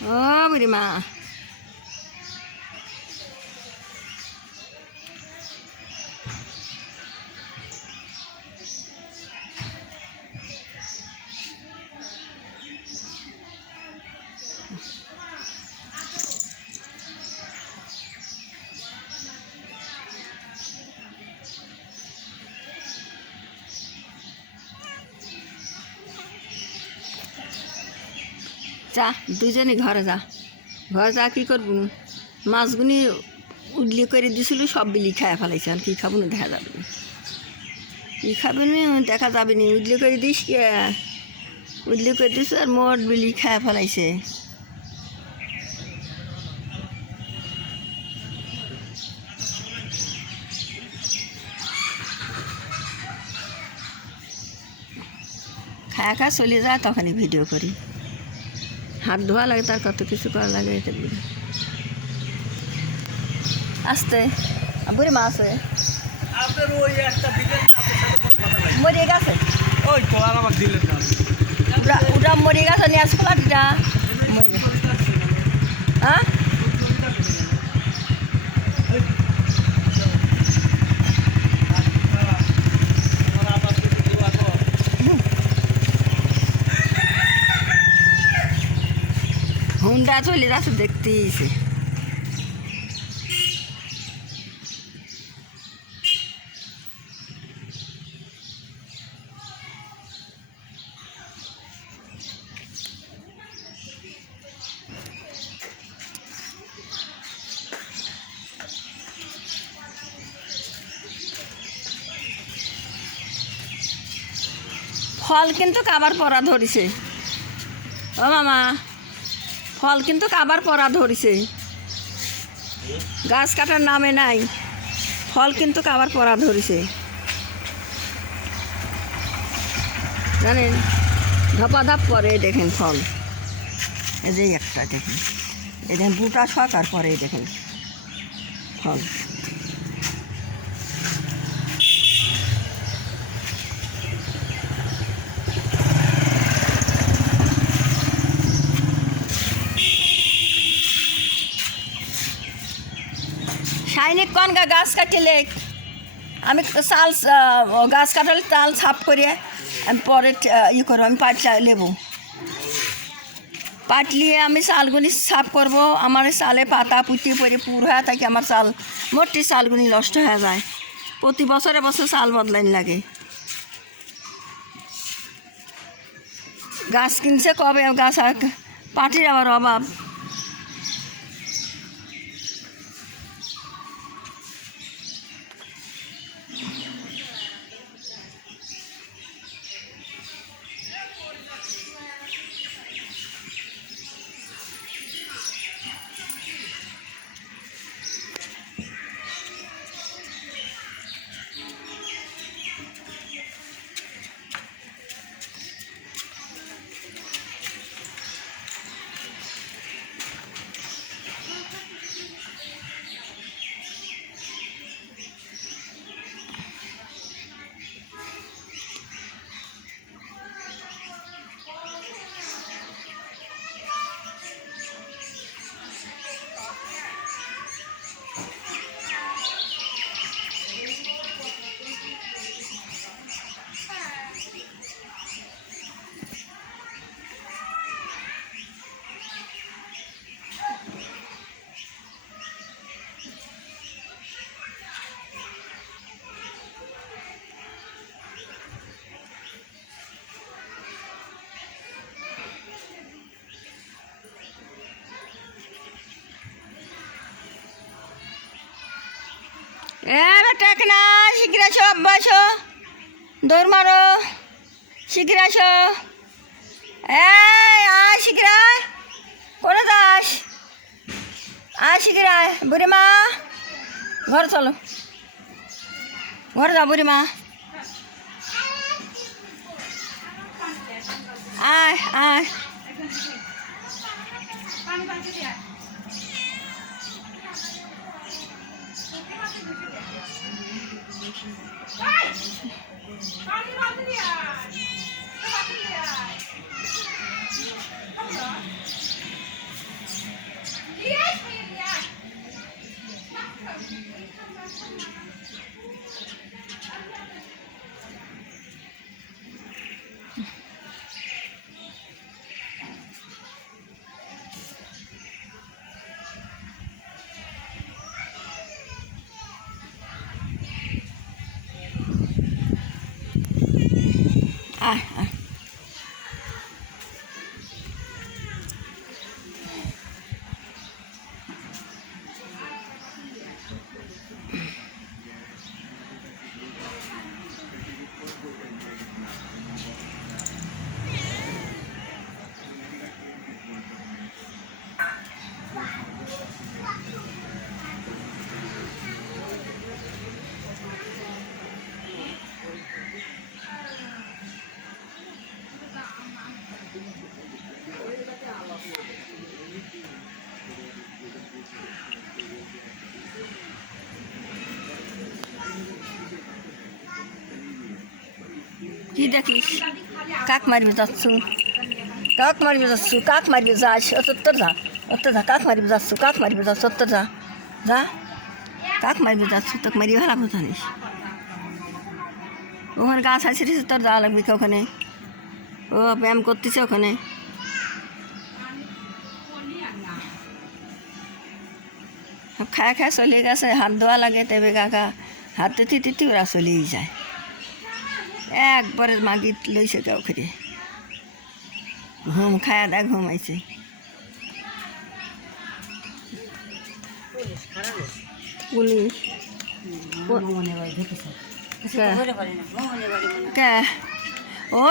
ও বুড়িমা যা দুজনে ঘরে যা ঘরে যা কী করবো মাছগুনি উডলি করে দিছিল সব বিলি খায় ফেলাইছে আর কী খাবো না দেখা যাবে না কী খাবে না দেখা যাবে না উডলি করে দিস কে উডলি করে দিস আর মোট বিলি খায় ফেলাইছে খায়া খা চলে যায় তখনই ভিডিও করি হাত ধোয়া লাগে তার কত কিছু করা লাগে এটা আসতে বুড়ি মা আছে মরিয়ে গেছে ওই তো আর আমার দিলেন না ওটা মরিয়ে গেছে নিয়ে আসবো লাঠিটা হ্যাঁ হুন্ডা চলে যাচ্ছে দেখতেইছে ফল কিন্তু কাবার পরা ধরিছে ও মামা ফল কিন্তু কাবার পরা ধরিছে গাছ কাটার নামে নাই ফল কিন্তু কাবার পরা ধরিছে জানেন ধপাধপ পরে দেখেন ফল এই যে একটা দেখেন এই দেখেন বুটা শখ আর পরে দেখেন ফল সাইনিক কোন গাছ কাটিলে আমি চাল গাছ কাটালে তাল ছাপ করে আমি পরে ই করবো আমি পাটলা নেবো পাটলিয়ে আমি চালগুলি সাফ করব আমার চালে পাতা পুঁতি পরে পুর হয়ে থাকে আমার চাল মোটি চালগুলি নষ্ট হয়ে যায় প্রতি বছরে বছর চাল বদলাইন লাগে গাছ কিনছে কবে গাছ পাটির আবার অভাব বেটা না শিগগির আসো আব্বা আসো দৌড় মারো শিগগির আসো আয় শিগগির আয় করে যাস আয় শিগগির আয় বুড়ি মা ঘরে চলো ঘরে যাও বুড়ি মা আয় আয় আয় আয় কি দেখিস কাক মারবে যাচ্ছ কাক মারবে যাচ্ছ কাক মারবে যাস অতর যা অতর যা কাক মারবে যাচ্ছ কাক মারবে যাচ্ছ অতর যা যা কাক মারবে যাচ্ছ তোকে মারি ভালো কথা নিস ওখানে গাছ আছে তোর যাওয়া লাগবে কি ওখানে ও ব্যায়াম করতেছে ওখানে খায় খায় চলে গেছে হাত ধোয়া লাগে তবে কাকা হাত তিতি তিতি ওরা চলেই যায় একবারে মাগি লইছে কেউ খেয়ে ঘুম খায়া দেয় ঘুমাইছে পুলিশ কে ও